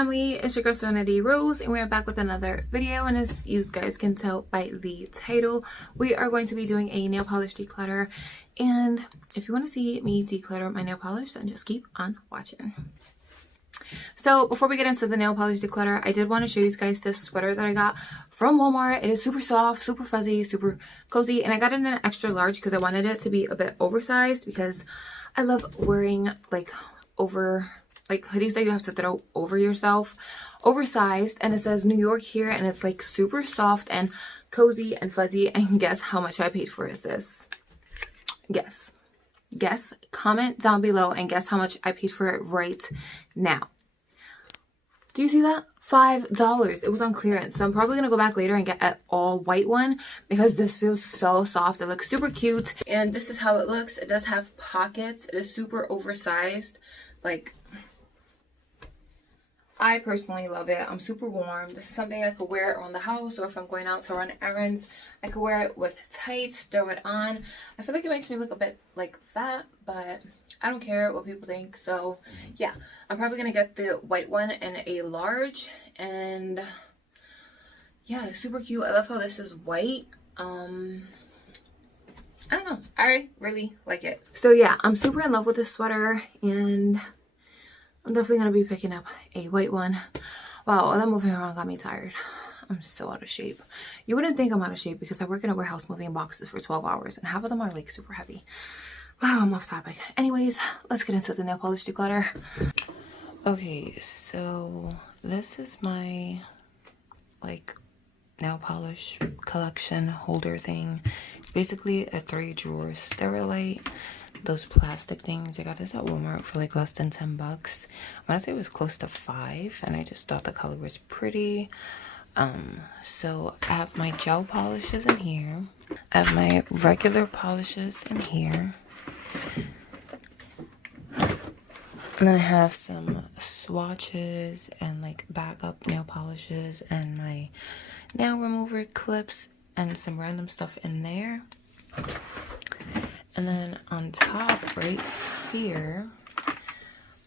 family, it's your girl Serenity Rose, and we're back with another video. And as you guys can tell by the title, we are going to be doing a nail polish declutter. And if you want to see me declutter my nail polish, then just keep on watching. So before we get into the nail polish declutter, I did want to show you guys this sweater that I got from Walmart. It is super soft, super fuzzy, super cozy, and I got it in an extra large because I wanted it to be a bit oversized because I love wearing like hoodies that you have to throw over yourself, oversized. And it says New York here, and it's like super soft and cozy and fuzzy. And guess how much I paid for it, sis? Guess, comment down below and guess how much I paid for it right now. Do you see that? $5. It was on clearance. So I'm probably going to go back later and get an all white one because this feels so soft. It looks super cute. And this is how it looks. It does have pockets. It is super oversized. Like, I personally love it. I'm super warm. This is something I could wear around the house, or if I'm going out to run errands, I could wear it with tights, throw it on. I feel like it makes me look a bit like fat, but I don't care what people think. So yeah, I'm probably gonna get the white one in a large. And yeah, it's super cute. I love how this is white. I don't know, I really like it. So yeah, I'm super in love with this sweater, and I'm definitely going to be picking up a white one. Wow, all that moving around got me tired. I'm so out of shape. You wouldn't think I'm out of shape because I work in a warehouse moving boxes for 12 hours and half of them are like super heavy. Wow, I'm off topic. Anyways, let's get into the nail polish declutter. Okay, so this is my like nail polish collection holder thing. It's basically a 3-drawer Sterilite. Those plastic things. I got this at Walmart for like less than 10 bucks. I want to say it was close to 5, and I just thought the color was pretty. So I have my gel polishes in here. I have my regular polishes in here. And then I have some swatches and like backup nail polishes and my nail remover clips and some random stuff in there. And then on top right here,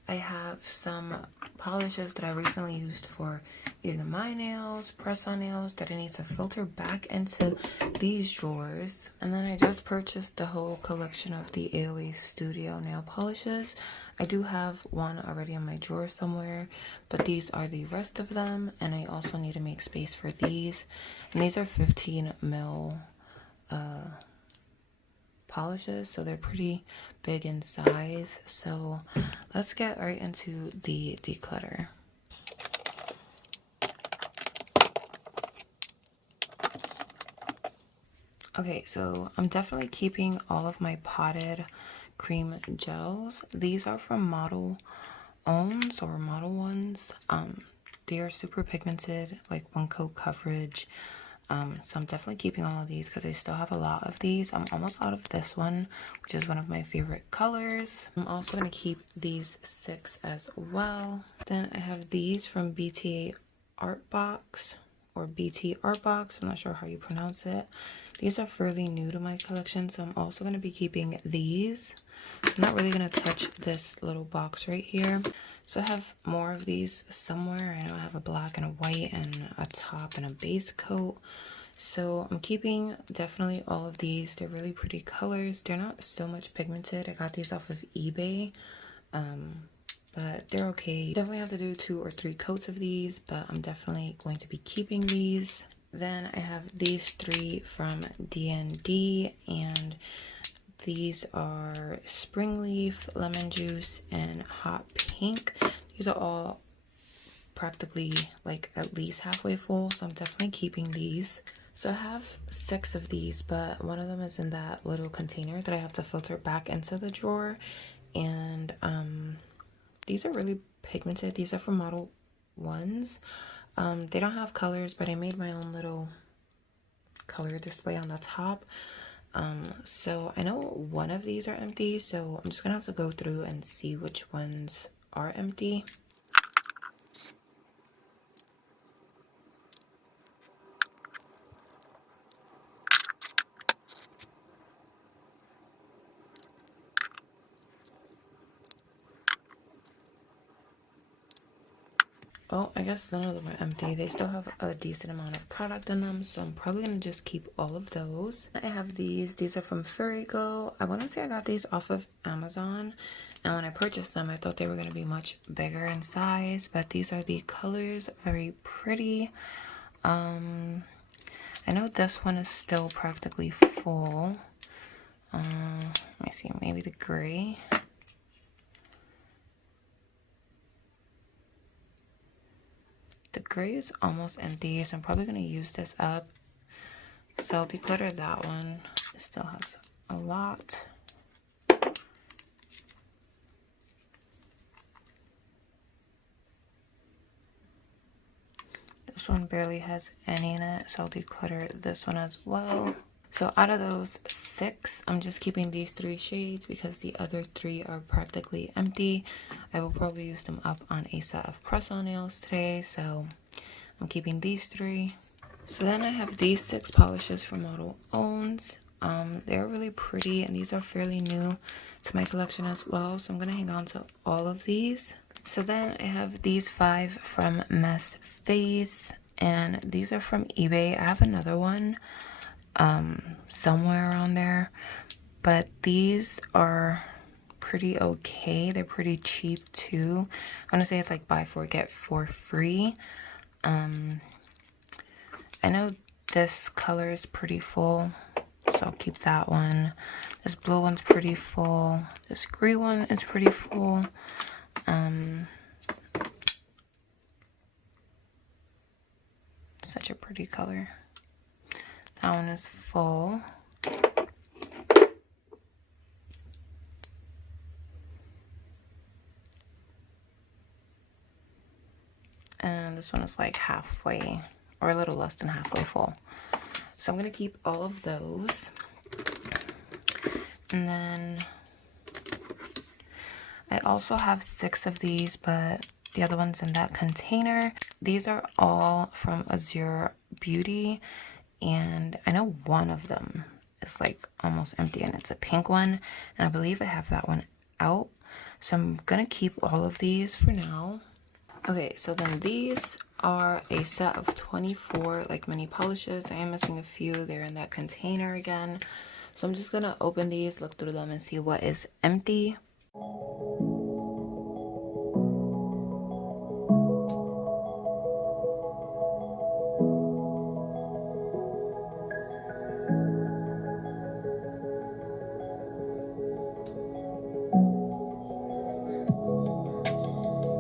I have some polishes that I recently used for either my nails, press-on nails, that I need to filter back into these drawers. And then I just purchased the whole collection of the AOA Studio nail polishes. I do have one already in my drawer somewhere, but these are the rest of them. And I also need to make space for these. And these are 15 mil polishes, so they're pretty big in size. So let's get right into the declutter. Okay, so I'm definitely keeping all of my potted cream gels. These are from Model Owns or Model Ones. They are super pigmented, like 1-coat coverage. So I'm definitely keeping all of these because I still have a lot of these. I'm almost out of this one, which is one of my favorite colors. I'm also going to keep these 6 as well. Then I have these from BTA Art Box or BT Art Box. I'm not sure how you pronounce it. These are fairly new to my collection, so I'm also going to be keeping these. So I'm not really going to touch this little box right here. So I have more of these somewhere. I know I have a black and a white and a top and a base coat. So I'm keeping definitely all of these. They're really pretty colors. They're not so much pigmented. I got these off of eBay. But they're okay. Definitely have to do 2 or 3 coats of these, but I'm definitely going to be keeping these. Then I have these 3 from D&D, and these are Spring Leaf, Lemon Juice, and Hot Pink. These are all practically like at least halfway full, so I'm definitely keeping these. So I have 6 of these, but one of them is in that little container that I have to filter back into the drawer. And these are really pigmented. These are from Model Ones. They don't have colors, but I made my own little color display on the top. So I know one of these are empty, so I'm just gonna have to go through and see which ones are empty. well, I guess none of them are empty. They still have a decent amount of product in them, so I'm probably gonna just keep all of those. I have these. These are from Furigo. I want to say I got these off of Amazon, and when I purchased them, I thought they were gonna be much bigger in size, but these are the colors. Very pretty. I know this one is still practically full. Let me see, maybe the gray. The gray is almost empty, so I'm probably going to use this up. So I'll declutter that one. It still has a lot. This one barely has any in it, so I'll declutter this one as well. So out of those 6, I'm just keeping these 3 shades because the other 3 are practically empty. I will probably use them up on a set of press-on nails today, so I'm keeping these 3. So then I have these 6 polishes from Model Owns. They're really pretty, and these are fairly new to my collection as well, so I'm going to hang on to all of these. So then I have these 5 from Mess Face, and these are from eBay. I have another one somewhere around there, but these are pretty okay. They're pretty cheap too. I want to say it's like buy 4 get 4 free. I know this color is pretty full, so I'll keep that one. This blue one's pretty full. This green one is pretty full. Such a pretty color. That one is full. And this one is like halfway, or a little less than halfway full. So I'm going to keep all of those. And then I also have 6 of these, but the other one's in that container. These are all from Azure Beauty. And I know one of them is like almost empty, and it's a pink one, and I believe I have that one out, so I'm gonna keep all of these for now. Okay, so then these are a set of 24 like mini polishes. I am missing a few. They're in that container again, so I'm just gonna open these, look through them, and see what is empty.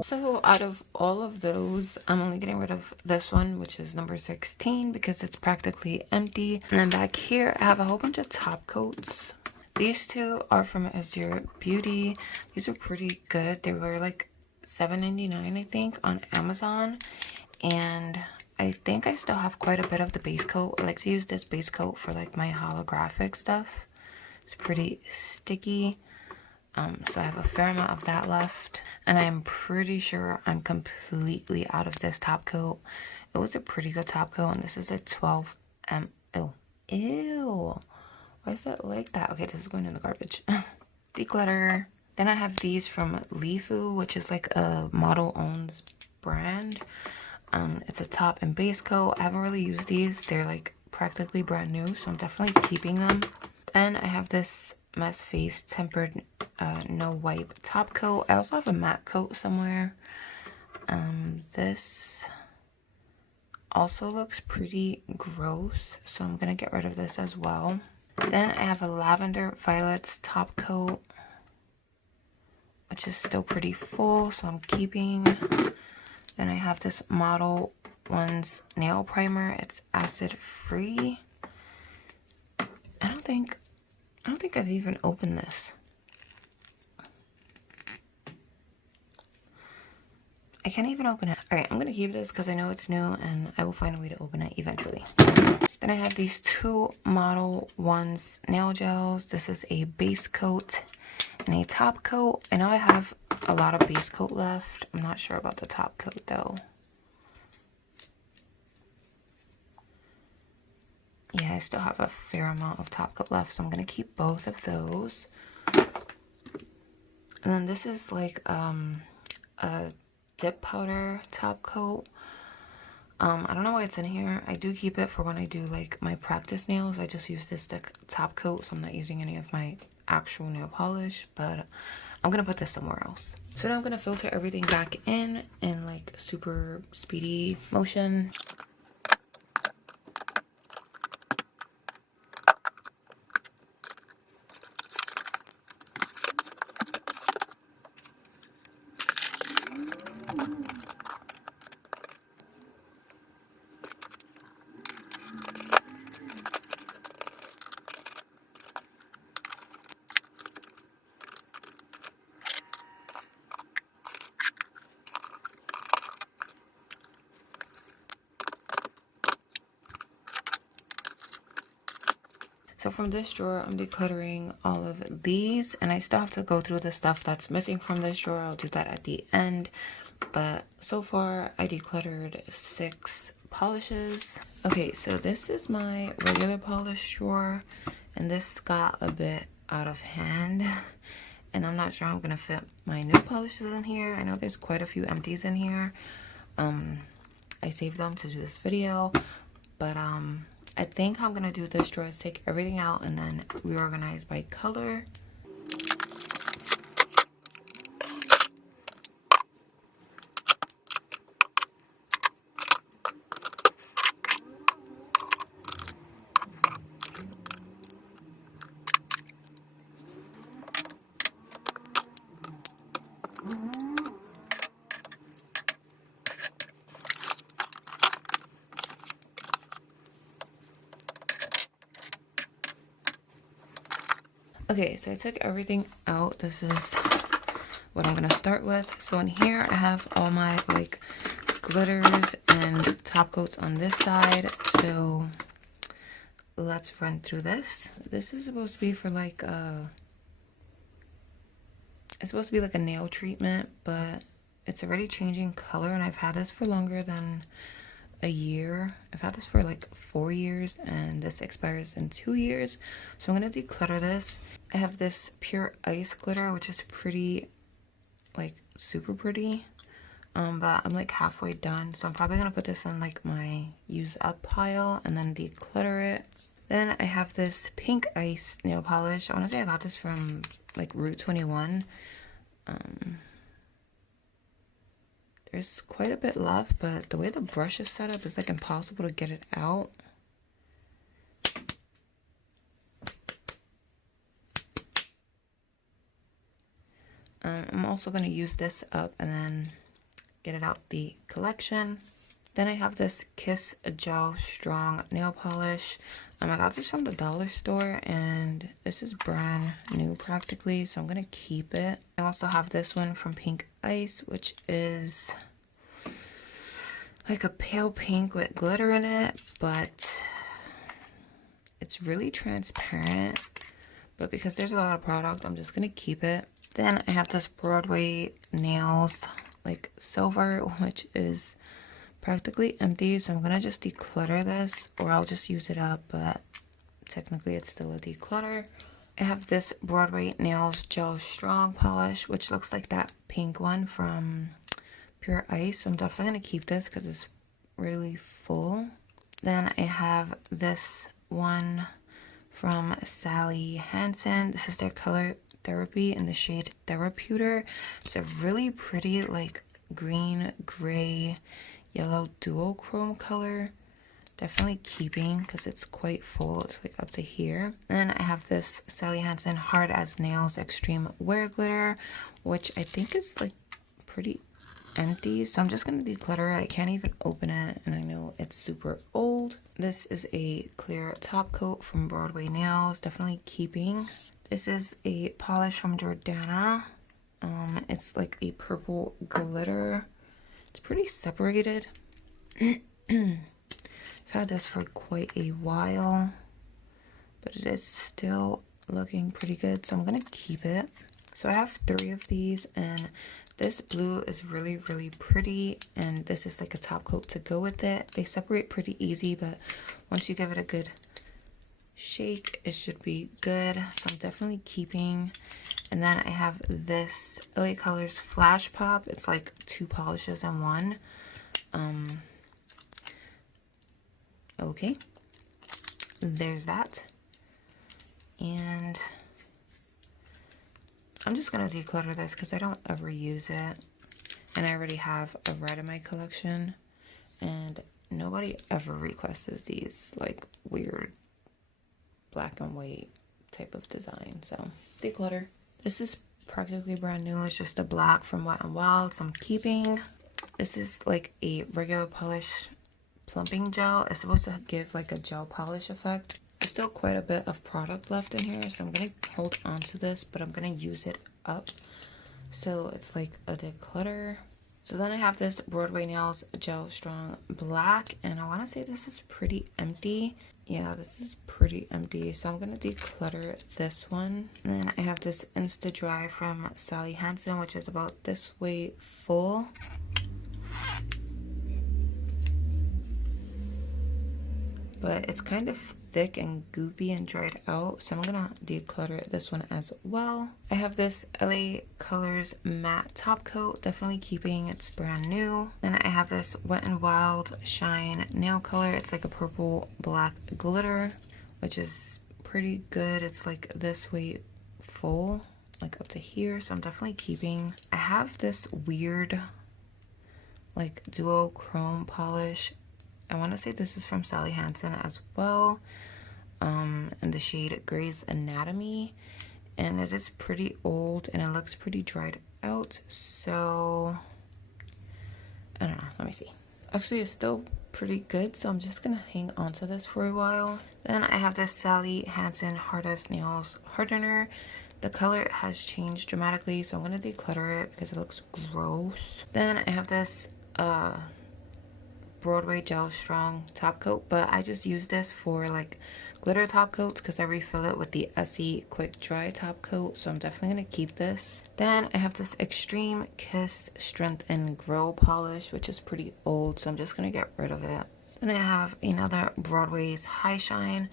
So out of all of those, I'm only getting rid of this one, which is number 16, because it's practically empty. And then back here, I have a whole bunch of top coats. These 2 are from Azure Beauty. These are pretty good. They were like $7.99, I think, on Amazon. And I think I still have quite a bit of the base coat. I like to use this base coat for like my holographic stuff. It's pretty sticky. So I have a fair amount of that left, and I'm pretty sure I'm completely out of this top coat. It was a pretty good top coat, and this is a 12M. Ew. Why is that like that? Okay, this is going in the garbage. Declutter. Then I have these from Lifu, which is like a Model Owns brand. It's a top and base coat. I haven't really used these. They're like practically brand new, so I'm definitely keeping them. Then I have this Mess Face tempered no wipe top coat. I also have a matte coat somewhere. This also looks pretty gross, so I'm gonna get rid of this as well. Then I have a lavender violets top coat, which is still pretty full, so I'm keeping. Then I have this Model Ones nail primer. It's acid free. I don't think I've even opened this. I can't even open it. Alright, I'm gonna keep this because I know it's new and I will find a way to open it eventually. Then I have these 2 Model Ones nail gels. This is a base coat and a top coat. I know I have a lot of base coat left. I'm not sure about the top coat though. Yeah, I still have a fair amount of top coat left, so I'm gonna keep both of those. And then this is like a dip powder top coat. I don't know why it's in here. I do keep it for when I do like my practice nails. I just use this top coat, so I'm not using any of my actual nail polish, but I'm gonna put this somewhere else. So now I'm gonna filter everything back in like super speedy motion. So from this drawer, I'm decluttering all of these, and I still have to go through the stuff that's missing from this drawer. I'll do that at the end. But so far, I decluttered 6 polishes. Okay, so this is my regular polish drawer, and this got a bit out of hand. And I'm not sure I'm gonna fit my new polishes in here. I know there's quite a few empties in here. I saved them to do this video, but I think how I'm gonna do this drawer is take everything out and then reorganize by color. Okay, so I took everything out. This is what I'm gonna start with. So in here I have all my like glitters and top coats on this side. So let's run through this. This is supposed to be for like it's supposed to be like a nail treatment, but it's already changing color, and I've had this for longer than a year. I've had this for like 4 years, and this expires in 2 years. So I'm gonna declutter this. I have this pure ice glitter, which is pretty, like super pretty, but I'm like halfway done, so I'm probably gonna put this in like my use up pile and then declutter it. Then I have this pink ice nail polish. I want to say I got this from like Route 21. There's quite a bit left, but the way the brush is set up is like impossible to get it out. I'm also going to use this up and then get it out the collection. Then I have this Kiss Gel Strong nail polish. I got this from the dollar store, and this is brand new practically, so I'm going to keep it. I also have this one from Pink Ice, which is like a pale pink with glitter in it, but it's really transparent. But because there's a lot of product, I'm just going to keep it. Then I have this Broadway Nails like silver, which is practically empty, so I'm gonna just declutter this, or I'll just use it up, but technically it's still a declutter. I have this Broadway Nails Gel Strong polish, which looks like that pink one from Pure Ice, so I'm definitely gonna keep this because it's really full. Then I have this one from Sally Hansen. This is their Color Therapy in the shade Therapeuter. It's a really pretty like green, gray, yellow duochrome color. Definitely keeping because it's quite full. It's like up to here. And then I have this Sally Hansen Hard as Nails Extreme Wear Glitter, which I think is like pretty empty. So I'm just going to declutter it. I can't even open it, and I know it's super old. This is a clear top coat from Broadway Nails. Definitely keeping. This is a polish from Jordana. It's like a purple glitter. It's pretty separated. I've had this for quite a while, but it is still looking pretty good, so I'm gonna keep it. So I have 3 of these, and this blue is really, really pretty, and this is like a top coat to go with it. They separate pretty easy, but once you give it a good shake, it should be good. So I'm definitely keeping. And then I have this LA Colors Flash Pop. It's like 2 polishes in one. Okay. There's that. And I'm just going to declutter this because I don't ever use it. And I already have a red in my collection. And nobody ever requests these like weird black and white type of design. So declutter. This is practically brand new. It's just a black from Wet n Wild, so I'm keeping. This is like a regular polish plumping gel. It's supposed to give like a gel polish effect. There's still quite a bit of product left in here, so I'm gonna hold on to this, but I'm gonna use it up. So it's like a declutter. So then I have this Broadway Nails Gel Strong Black, and I want to say this is pretty empty. Yeah, this is pretty empty, so I'm going to declutter this one. And then I have this Insta Dry from Sally Hansen, which is about this way full. But it's kind of thick and goopy and dried out, so I'm gonna declutter this one as well. I have this LA Colors matte top coat, definitely keeping, it's brand new. Then I have this Wet n Wild Shine nail color. It's like a purple black glitter, which is pretty good. It's like this way full, like up to here, so I'm definitely keeping. I have this weird like duo chrome polish. I want to say this is from Sally Hansen as well, in the shade Grey's Anatomy, and it is pretty old and it looks pretty dried out, so I don't know, let me see. Actually, it's still pretty good, so I'm just gonna hang on to this for a while. Then I have this Sally Hansen Hard as Nails Hardener. The color has changed dramatically, so I'm gonna declutter it because it looks gross. Then I have this Broadway Gel Strong top coat, but I just use this for like glitter top coats because I refill it with the Essie Quick Dry top coat, so I'm definitely gonna keep this. Then I have this Extreme Kiss Strength and Grow polish, which is pretty old, so I'm just gonna get rid of it. Then I have another Broadway's High Shine.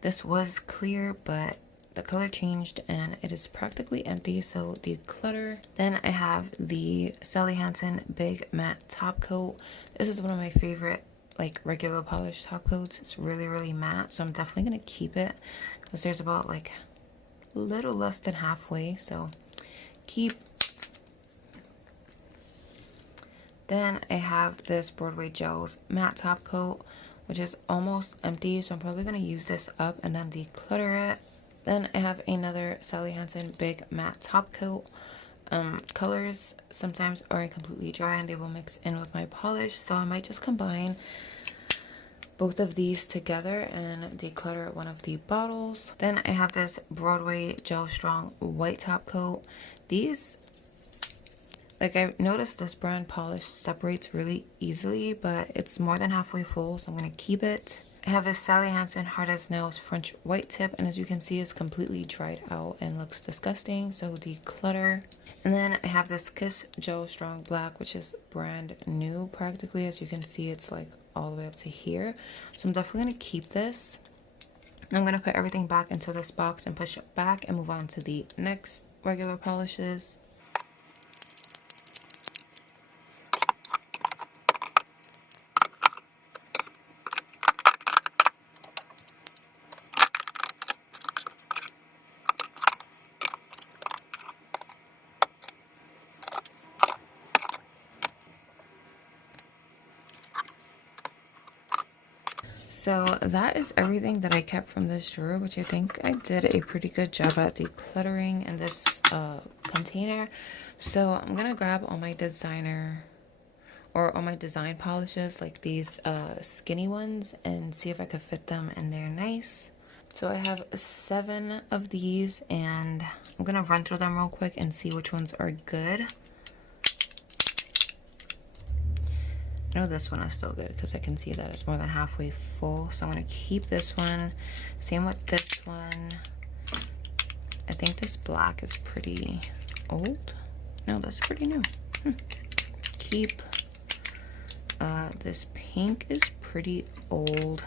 This was clear, but the color changed and it is practically empty, so declutter. Then I have the Sally Hansen Big Matte Top Coat. This is one of my favorite like regular polish top coats. It's really matte, so I'm definitely gonna keep it because there's about like a little less than halfway, so keep. Then I have this Broadway Gels Matte Top Coat, which is almost empty, so I'm probably gonna use this up and then declutter it. Then I have another Sally Hansen Big Matte Top Coat. Colors sometimes aren't completely dry and they will mix in with my polish, so I might just combine both of these together and declutter one of the bottles. Then I have this Broadway Gel Strong White Top Coat. These, like, I've noticed this brand polish separates really easily, but it's more than halfway full, so I'm going to keep it. I have this Sally Hansen Hard as Nails French White Tip, and as you can see, it's completely dried out and looks disgusting, so declutter. And then I have this Kiss Gel Strong Black, which is brand new practically. As you can see, it's like all the way up to here, so I'm definitely going to keep this. I'm going to put everything back into this box and push it back and move on to the next regular polishes. So that is everything that I kept from this drawer, which I think I did a pretty good job at decluttering in this container. So I'm gonna grab all my designer or all my design polishes, like these skinny ones, and see if I could fit them in there nice. So I have 7 of these, and I'm gonna run through them real quick and see which ones are good. I know this one is still good because I can see that it's more than halfway full, so I'm going to keep this one. Same with this one. I think this black is pretty old. No, that's pretty new. Keep. This pink is pretty old.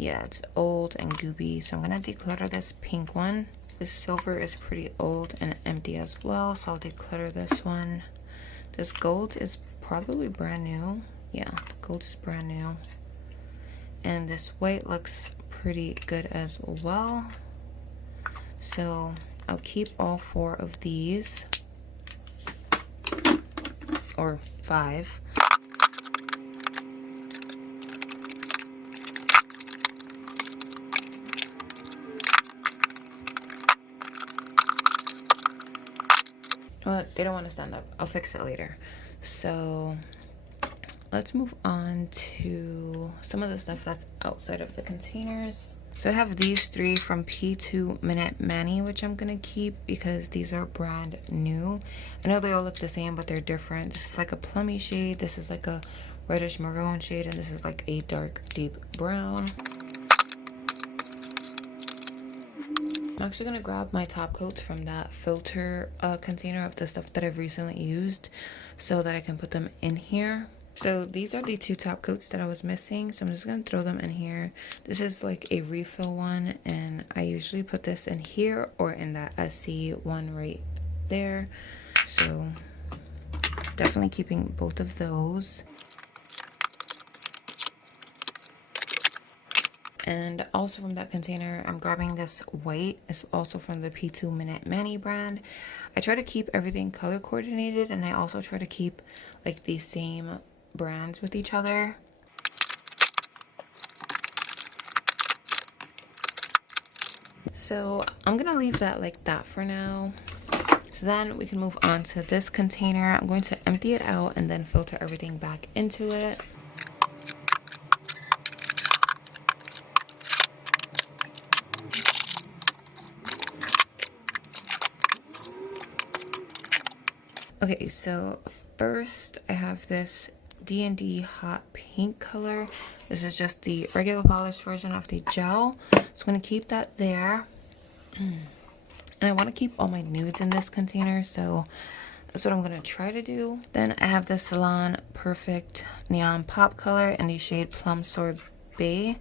yeah, it's old and goopy, so I'm gonna declutter this pink one. This silver is pretty old and empty as well, so I'll declutter this one. This gold is probably brand new. Yeah, gold is brand new. And this white looks pretty good as well. So I'll keep all 4 of these, or 5. But they don't want to stand up. I'll fix it later. So let's move on to some of the stuff that's outside of the containers. So I have these 3 from P2 Minute Mani, which I'm gonna keep because these are brand new. I know they all look the same, but they're different. This is like a plummy shade, this is like a reddish maroon shade, and this is like a dark deep brown. I'm actually gonna grab my top coats from that filter container of the stuff that I've recently used so that I can put them in here. So these are the 2 top coats that I was missing, so I'm just gonna throw them in here. This is like a refill one, and I usually put this in here or in that SC one right there. So definitely keeping both of those. And also from that container, I'm grabbing this white. It's also from the P2 Minute Mani brand. I try to keep everything color coordinated, and I also try to keep like the same brands with each other. So I'm gonna leave that like that for now. So then we can move on to this container. I'm going to empty it out and then filter everything back into it. Okay, so first I have this D&D hot pink color. This is just the regular polished version of the gel, so I'm going to keep that there. And I want to keep all my nudes in this container, so that's what I'm going to try to do. Then I have the Salon Perfect Neon Pop color in the shade Plum Sorbet,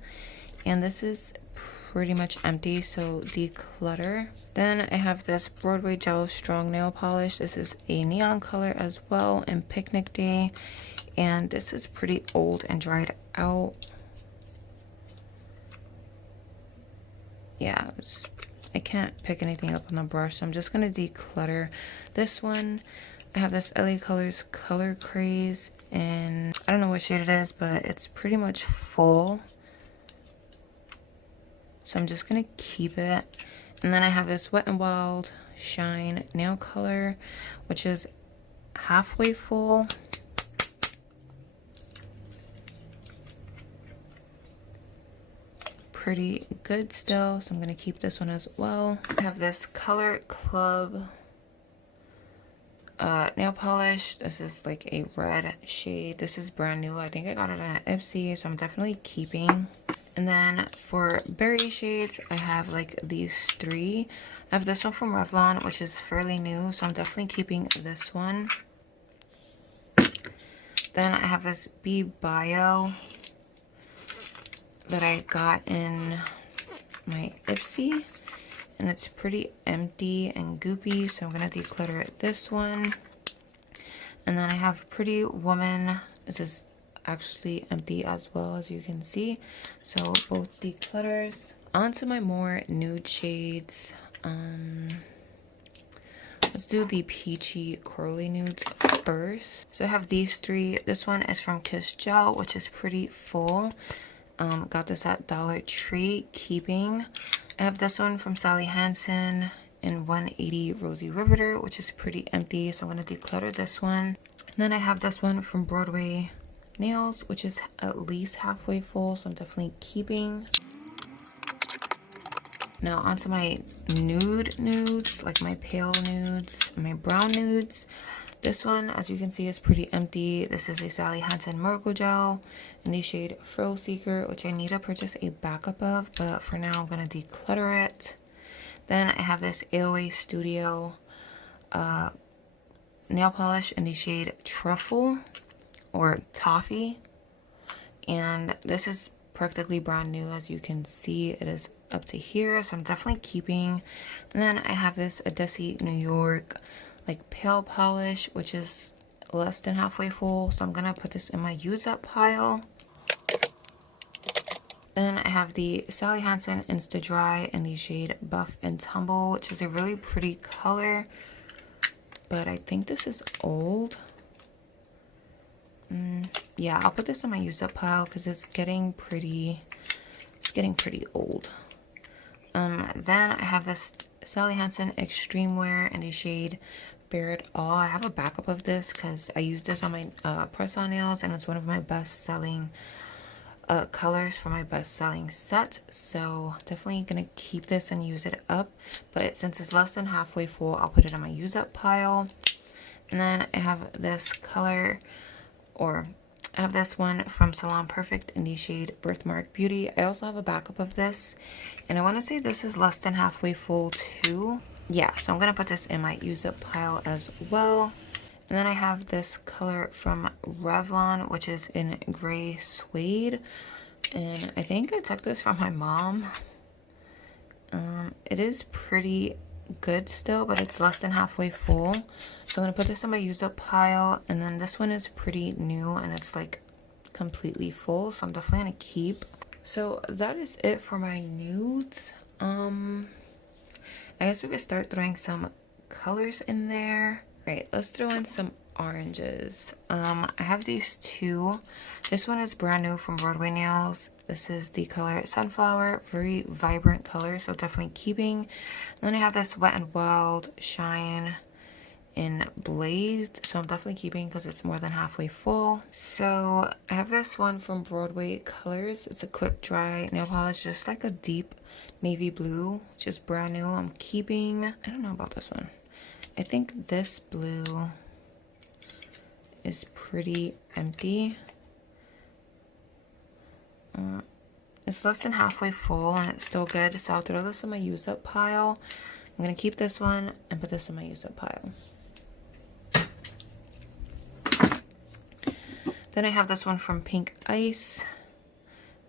and this is pretty much empty, so Declutter. Then I have this Broadway Gel Strong Nail Polish. This is a neon color as well in Picnic Day, and this is pretty old and dried out. Yeah, I can't pick anything up on the brush, so I'm just gonna declutter this one. I have this LA Colors Color Craze, and I don't know what shade it is, but it's pretty much full. So I'm just gonna keep it. And then I have this Wet n Wild Shine nail color, which is halfway full. Pretty good still, so I'm gonna keep this one as well. I have this Color Club nail polish. This is like a red shade. This is brand new. I think I got it at Ipsy, so I'm definitely keeping. And then for berry shades, I have like these 3. I have this one from Revlon, which is fairly new, so I'm definitely keeping this one. Then I have this Be Bio that I got in my Ipsy, and it's pretty empty and goopy, so I'm gonna declutter this one. And then I have Pretty Woman. This is actually empty as well, as you can see, so both declutters. On to my more nude shades. Let's do the peachy corally nudes first. So I have these 3. This one is from Kiss Gel, which is pretty full. Got this at Dollar Tree, keeping. I have this one from Sally Hansen in 180 Rosy Riveter, which is pretty empty, so I'm going to declutter this one. And then I have this one from Broadway Nails, which is at least halfway full, so I'm definitely keeping. Now onto my nudes, like my pale nudes and my brown nudes. This one, as you can see, is pretty empty. This is a Sally Hansen Miracle Gel in the shade Fro Seeker, which I need to purchase a backup of, but for now I'm going to declutter it. Then I have this AOA Studio nail polish in the shade Truffle or Toffee, and this is practically brand new. As you can see, it is up to here, so I'm definitely keeping. And then I have this Adesi New York like pale polish, which is less than halfway full, so I'm gonna put this in my use up pile. Then I have the Sally Hansen Insta Dry in the shade Buff and Tumble, which is a really pretty color, but I think this is old. Yeah, I'll put this in my use up pile because it's getting pretty old. Then I have this Sally Hansen Extreme Wear in the shade Bear It All. I have a backup of this because I use this on my press-on nails, and it's one of my best-selling colors for my best-selling set. So definitely gonna keep this and use it up. But since it's less than halfway full, I'll put it in my use-up pile. And then I have this color, or I have this one from Salon Perfect in the shade Birthmark Beauty. I also have a backup of this, and I want to say this is less than halfway full too. Yeah, so I'm going to put this in my use up pile as well. And then I have this color from Revlon, which is in gray suede, and I think I took this from my mom. It is pretty good still, but it's less than halfway full, so I'm gonna put this in my use up pile. And then this one is pretty new and it's like completely full, so I'm definitely gonna keep. So that is it for my nudes. I guess we could start throwing some colors in there. Right, let's throw in some oranges. I have these two. This one is brand new from Broadway Nails. This is the color Sunflower, very vibrant color, so definitely keeping. And then I have this Wet n Wild Shine in Blazed, so I'm definitely keeping because it's more than halfway full. So I have this one from Broadway Colors. It's a quick dry nail polish, just like a deep navy blue, which is brand new. I'm keeping. I don't know about this one. I think this blue is pretty empty. It's less than halfway full and it's still good, so I'll throw this in my use up pile. I'm gonna keep this one and put this in my use up pile. Then I have this one from Pink Ice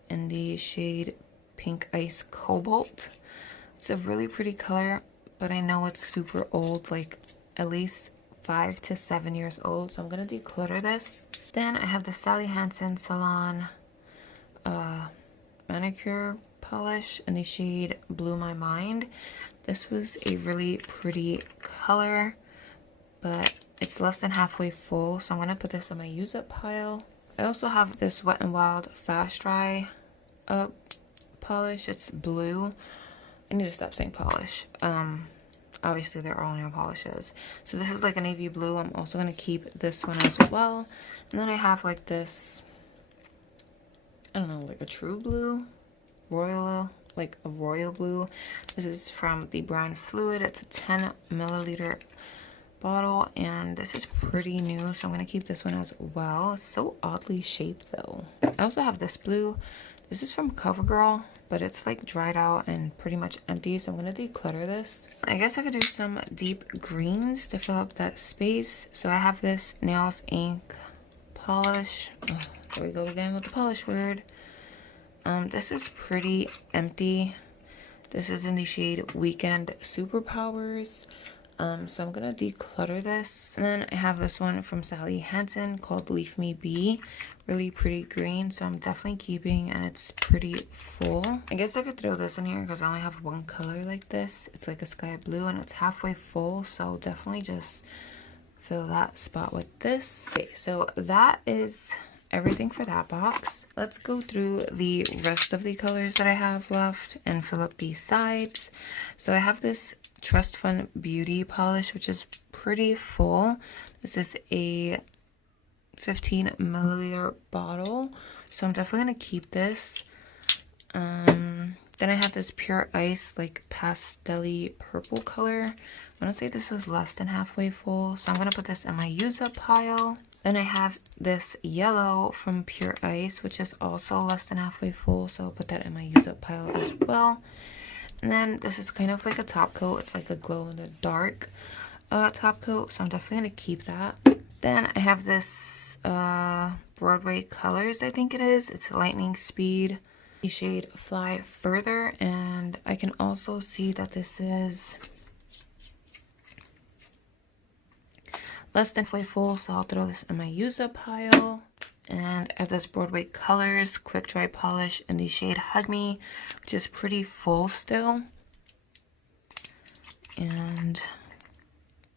in the shade Pink Ice Cobalt. It's a really pretty color, but I know it's super old, like at least 5 to 7 years old, so I'm gonna declutter this. Then I have the Sally Hansen Salon manicure polish in the shade Blew My Mind. This was a really pretty color, but it's less than halfway full, so I'm gonna put this in my use up pile. I also have this Wet n Wild Fast Dry polish. It's blue. I need to stop saying polish. Obviously they're all nail polishes. So this is like a navy blue. I'm also gonna keep this one as well. And then I have like this, I don't know, like a true blue, like a royal blue. This is from the brand Fluid. It's a 10 milliliter bottle, and this is pretty new, so I'm gonna keep this one as well. It's so oddly shaped though. I also have this blue. This is from CoverGirl, but it's like dried out and pretty much empty, so I'm gonna declutter this. I guess I could do some deep greens to fill up that space. So I have this Nails Ink polish. Oh, there we go again with the polish word. This is pretty empty. This is in the shade Weekend Superpowers. So I'm gonna declutter this. And then I have this one from Sally Hansen called Leave Me Be. Really pretty green, so I'm definitely keeping, and it's pretty full. I guess I could throw this in here because I only have one color like this. It's like a sky blue and it's halfway full, so definitely just fill that spot with this. Okay, so that is everything for that box. Let's go through the rest of the colors that I have left and fill up these sides. So I have this Trust Fund Beauty polish, which is pretty full. This is a 15 milliliter bottle, so I'm definitely gonna keep this. Then I have this Pure Ice like pastel-y purple color. I want to say this is less than halfway full, so I'm gonna put this in my use up pile. Then I have this yellow from Pure Ice, which is also less than halfway full, so I'll put that in my use up pile as well. And then this is kind of like a top coat. It's like a glow in the dark top coat, so I'm definitely gonna keep that. Then I have this Broadway Colors, I think it is. It's Lightning Speed the shade Fly Further, and I can also see that this is less than halfway full, so I'll throw this in my use up pile. And I have this Broadway Colors Quick Dry Polish in the shade Hug Me, which is pretty full still. And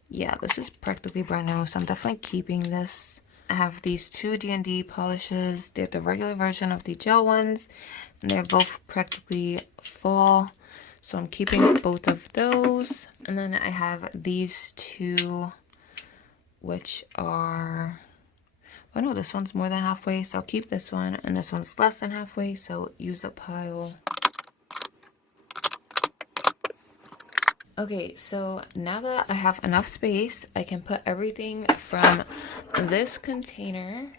yeah, this is practically brand new, so I'm definitely keeping this. I have these two D&D polishes. They're the regular version of the gel ones, and they're both practically full, so I'm keeping both of those. And then I have these two, which are, I know this one's more than halfway, so I'll keep this one, and this one's less than halfway, so use up pile. Okay, so now that I have enough space, I can put everything from this container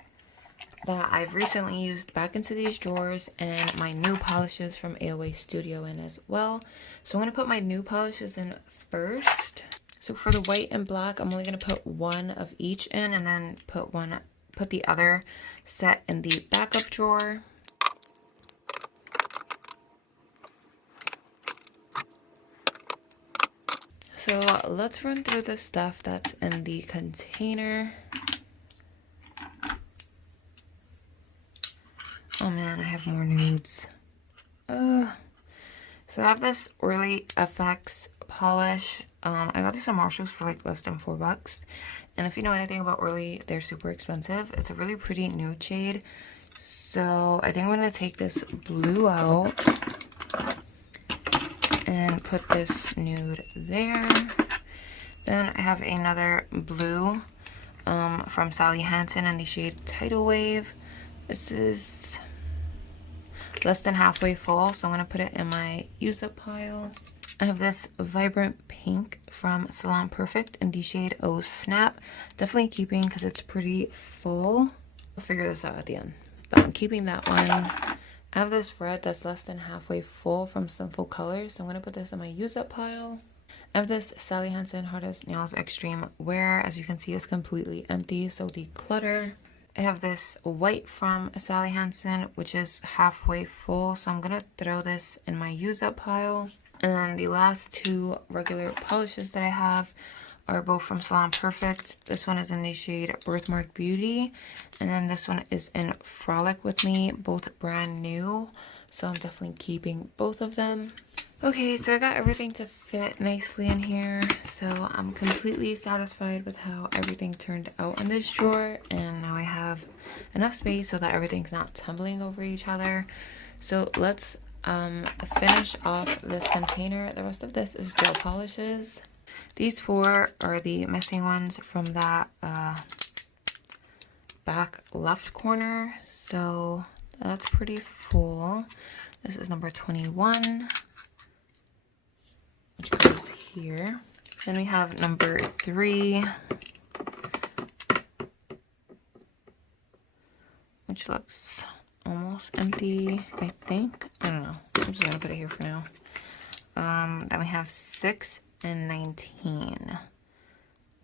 that I've recently used back into these drawers, and my new polishes from AOA Studio in as well. So I'm going to put my new polishes in first. So for the white and black, I'm only going to put one of each in, and then put the other set in the backup drawer. So let's run through the stuff that's in the container. Oh man, I have more nudes. So I have this Early FX polish. I got this at Marshalls for like less than $4. And if you know anything about Early, they're super expensive. It's a really pretty nude shade. So I think I'm going to take this blue out and put this nude there. Then I have another blue from Sally Hansen in the shade Tidal Wave. This is less than halfway full, so I'm going to put it in my use up pile. I have this vibrant pink from Salon Perfect in the shade Oh Snap. Definitely keeping because it's pretty full. I'll figure this out at the end, but I'm keeping that one. I have this red that's less than halfway full from Sinful Colors, so I'm going to put this in my use up pile. I have this Sally Hansen Hard as Nails Extreme Wear. As you can see, it's completely empty, so Declutter. I have this white from Sally Hansen, which is halfway full, so I'm going to throw this in my use up pile. And then the last two regular polishes that I have are both from Salon Perfect. This one is in the shade Birthmark Beauty, and then this one is in Frolic With Me, both brand new, so I'm definitely keeping both of them. Okay, so I got everything to fit nicely in here, so I'm completely satisfied with how everything turned out in this drawer, and now I have enough space so that everything's not tumbling over each other. So let's finish off this container. The rest of this is gel polishes. These four are the missing ones from that back left corner, so that's pretty full. This is number 21, which goes here. Then we have number 3, which looks almost empty, I think. I don't know. I'm just gonna put it here for now. Then we have 6 and 19.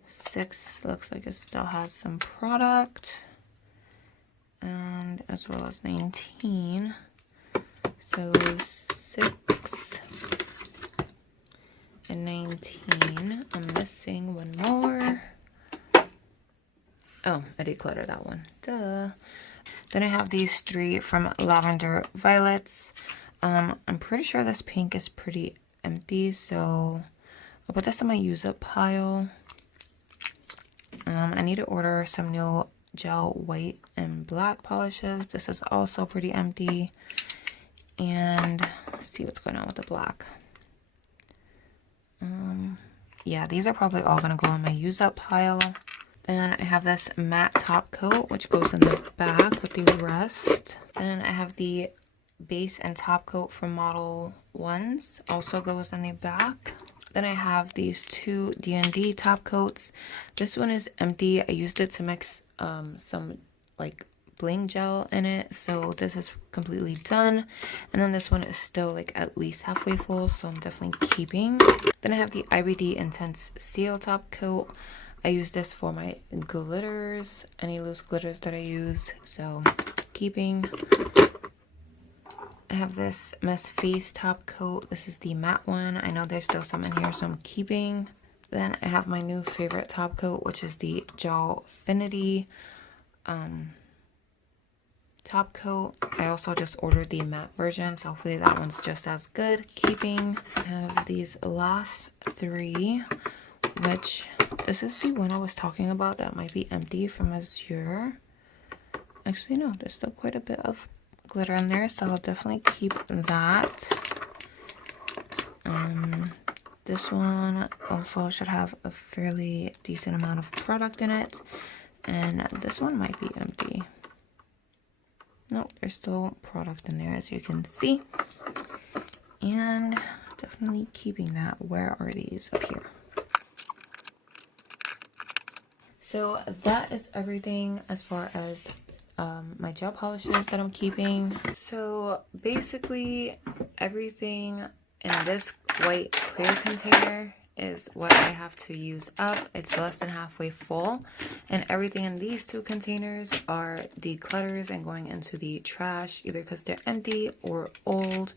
6 looks like it still has some product, and as well as 19. So 6 and 19. I'm missing one more. Oh, I decluttered that one. Duh. Then I have these 3 from Lavender Violets. I'm pretty sure this pink is pretty empty, so I'll put this in my use up pile. I need to order some new gel white and black polishes. This is also pretty empty. And let's see what's going on with the black. Yeah, these are probably all going to go in my use up pile. Then I have this matte top coat, which goes in the back with the rest. Then I have the base and top coat from Model 1s, also goes in the back. Then I have these 2 D&D top coats. This one is empty. I used it to mix some like bling gel in it, so this is completely done. And then this one is still like at least halfway full, so I'm definitely keeping. Then I have the IBD Intense Seal top coat. I use this for my glitters, any loose glitters that I use, so keeping. I have this Miss Face top coat. This is the matte one. I know there's still some in here, so I'm keeping. Then I have my new favorite top coat, which is the Serenity top coat. I also just ordered the matte version, so hopefully that one's just as good. Keeping. I have these last three, which this is the one I was talking about that might be empty from Azure. Actually, no, there's still quite a bit of glitter in there, so I'll definitely keep that. This one also should have a fairly decent amount of product in it, and this one might be empty. Nope, there's still product in there, as you can see, and definitely keeping that. Where are these? Up here. So that is everything as far as my gel polishes that I'm keeping. So basically everything in this white clear container is what I have to use up. It's less than halfway full, and everything in these two containers are declutters and going into the trash, either because they're empty or old,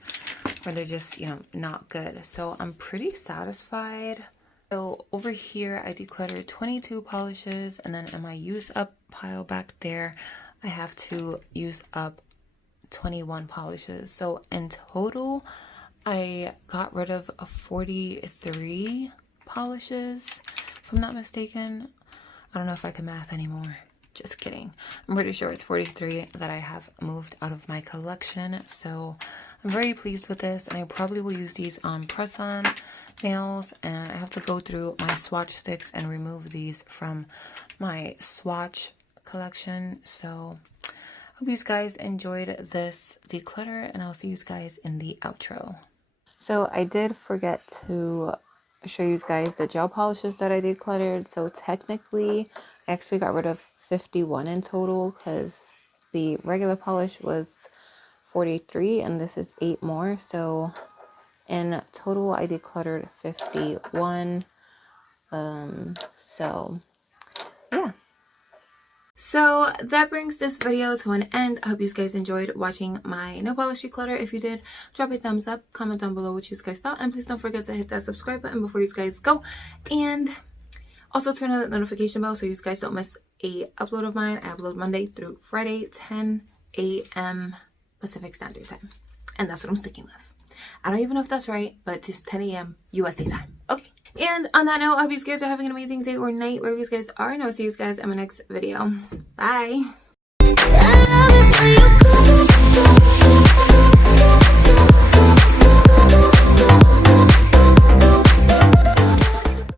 or they're just, you know, not good. So I'm pretty satisfied. So over here I decluttered 22 polishes, and then in my use up pile back there I have to use up 21 polishes. So in total I got rid of 43 polishes, if I'm not mistaken. I don't know if I can math anymore. Just kidding. I'm pretty sure it's 43 that I have moved out of my collection. So I'm very pleased with this, and I probably will use these on press-on nails. And I have to go through my swatch sticks and remove these from my swatch collection. So I hope you guys enjoyed this declutter, and I'll see you guys in the outro. So I did forget to show you guys the gel polishes that I decluttered. So technically I actually got rid of 51 in total, because the regular polish was 43 and this is 8 more. So in total I decluttered 51. So yeah. So that brings this video to an end. I hope you guys enjoyed watching my nail polish declutter. If you did, drop a thumbs up, comment down below what you guys thought, and please don't forget to hit that subscribe button before you guys go, and also turn on that notification bell so you guys don't miss a upload of mine. I upload Monday through Friday, 10 a.m. Pacific Standard Time, and that's what I'm sticking with. I don't even know if that's right, but just 10 a.m. USA time. Okay. And on that note, I hope you guys are having an amazing day or night, wherever you guys are, and I'll see you guys in my next video. Bye.